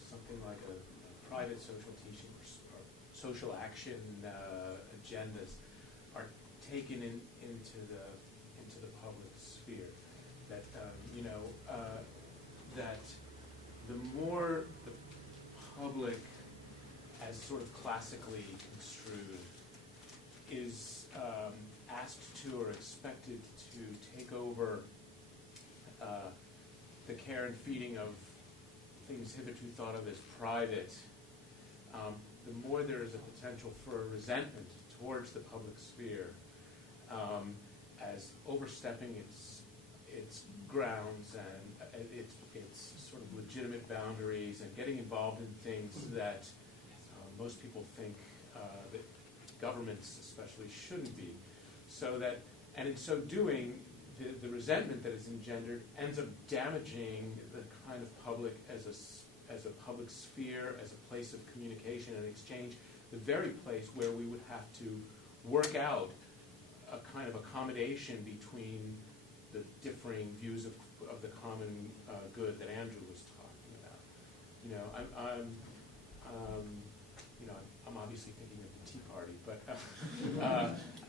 something like a private social teaching or social action agendas are taken into the public sphere? That that the more the public, as sort of classically construed, is asked to or expected to take over the care and feeding of things hitherto thought of as private, the more there is a potential for resentment towards the public sphere as overstepping its grounds and its sort of legitimate boundaries and getting involved in things that most people think that governments especially shouldn't be. And in so doing, the resentment that is engendered ends up damaging the kind of public as a as a public sphere, as a place of communication and exchange, the very place where we would have to work out a kind of accommodation between the differing views of the common good that Andrew was talking about. You know, I'm obviously thinking of the Tea Party, but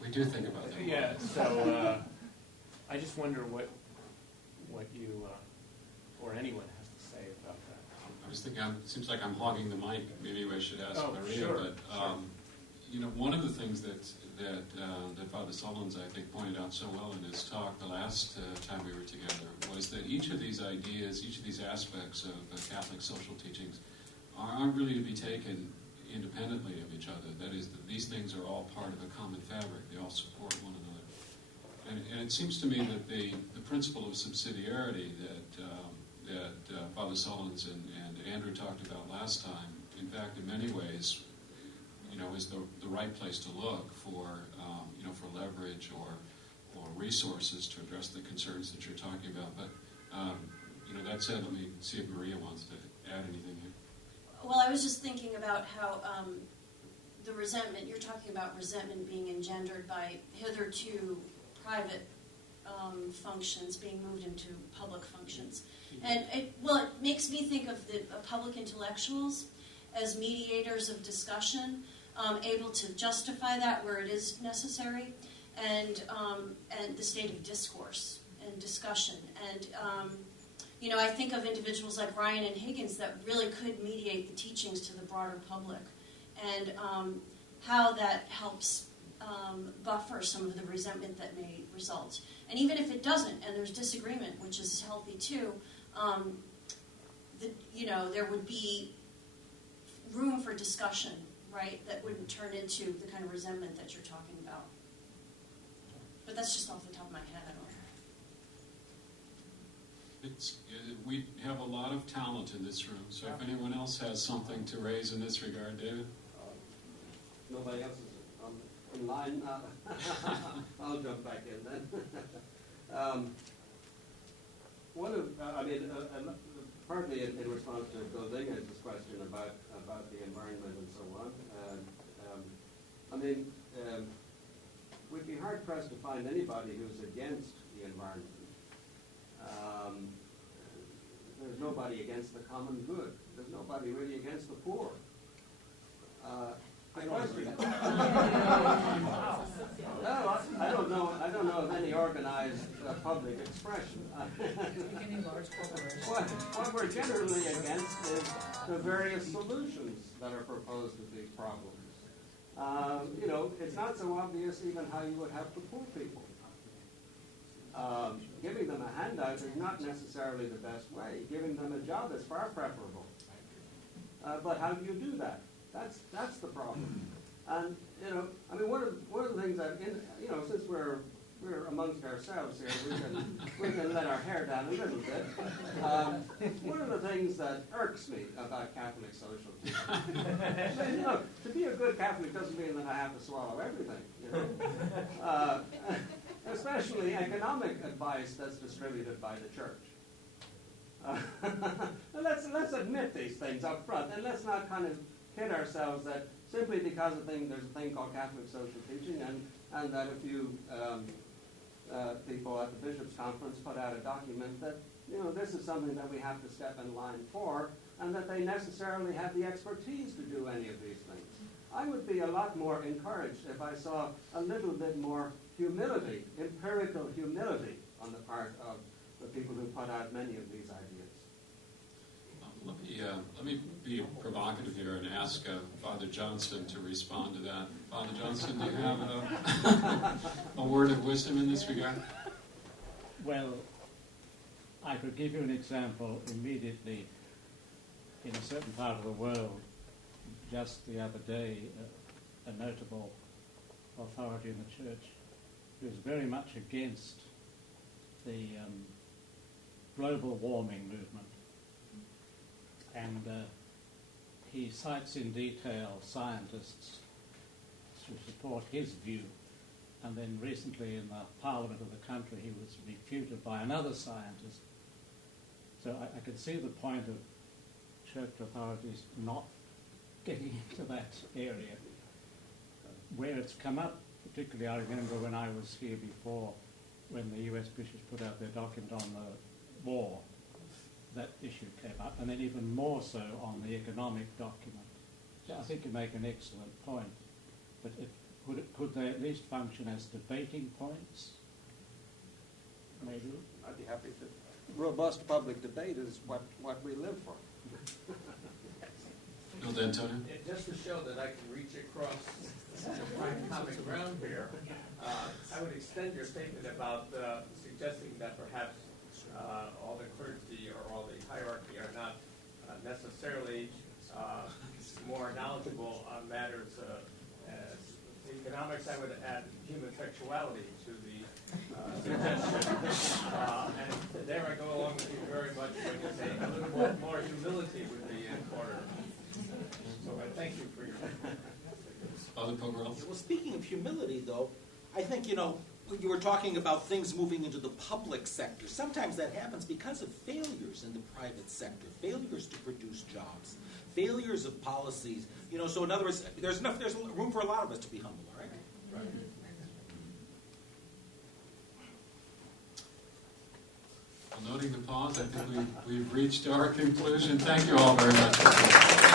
we do think about that. Yeah. So I just wonder what you or anyone has to say about that. I was thinking, it seems like I'm hogging the mic. Maybe I should ask Maria. Sure, but you know, one of the things that Father Sullins, I think, pointed out so well in his talk the last time we were together was that each of these ideas, each of these aspects of Catholic social teachings aren't really to be taken independently of each other. That is, that these things are all part of a common fabric. They all support one another. And it seems to me that the principle of subsidiarity that Father Sullins and Andrew talked about last time, in fact, in many ways, you know, is the right place to look for, you know, for leverage or resources to address the concerns that you're talking about. But, you know, that said, let me see if Maria wants to add anything here. Well, I was just thinking about how the resentment, you're talking about resentment being engendered by hitherto private functions being moved into public functions. And it makes me think of the public intellectuals as mediators of discussion, able to justify that where it is necessary, and the state of discourse and discussion. And you know, I think of individuals like Ryan and Higgins that really could mediate the teachings to the broader public, and how that helps buffer some of the resentment that may result. And even if it doesn't, and there's disagreement, which is healthy too, you know, there would be room for discussion, right, that wouldn't turn into the kind of resentment that you're talking about. But that's just off the top of my head, I don't know. We have a lot of talent in this room, so if anyone else has something to raise in this regard, David? Nobody else is in line. I'll jump back in then. Partly in response to Bill Dinge's question about the environment and so on. We'd be hard pressed to find anybody who's against the environment. There's nobody against the common good. There's nobody really against the poor. I don't know of any organized public expression. What we're generally against is the various solutions that are proposed to these problems. You know, it's not so obvious even how you would help the poor people. Giving them a handout is not necessarily the best way. Giving them a job is far preferable. But how do you do that? That's the problem. And you know, I mean, one of the things that you know, since we're amongst ourselves here, we can let our hair down a little bit. One of the things that irks me about Catholic social teaching, you know, to be a good Catholic doesn't mean that I have to swallow everything. You know, especially economic advice that's distributed by the church. Let's admit these things up front, and let's not kind of kid ourselves that simply because there's a thing called Catholic social teaching, and that a few people at the Bishops' Conference put out a document that, you know, this is something that we have to step in line for, and that they necessarily have the expertise to do any of these things. I would be a lot more encouraged if I saw a little bit more humility, empirical humility, on the part of the people who put out many of these ideas. Let me be provocative here and ask Father Johnston to respond to that. Father Johnston, do you have a word of wisdom in this regard? Well, I could give you an example immediately. In a certain part of the world, just the other day, a notable authority in the church who is very much against the global warming movement. And he cites in detail scientists to support his view. And then recently in the parliament of the country, he was refuted by another scientist. So I can see the point of church authorities not getting into that area. Where it's come up, particularly I remember when I was here before, when the US bishops put out their document on the war, that issue came up, and then even more so on the economic document. So I think you make an excellent point, but could they at least function as debating points? Maybe. I'd be happy to. Robust public debate is what we live for. Bill D'Antonio? Just to show that I can reach across and find common ground here, I would extend your statement about suggesting that perhaps all the clergy or all the hierarchy are not necessarily more knowledgeable on matters as economics. I would add human sexuality to the suggestion. And there I go along with you very much when you say a little more humility would be in order. So I thank you for your... Father Pogorello? Well, speaking of humility, though, I think, you were talking about things moving into the public sector. Sometimes that happens because of failures in the private sector, failures to produce jobs, failures of policies. So in other words, there's room for a lot of us to be humble, all right? Right. Well, noting the pause, I think we've reached our conclusion. Thank you all very much.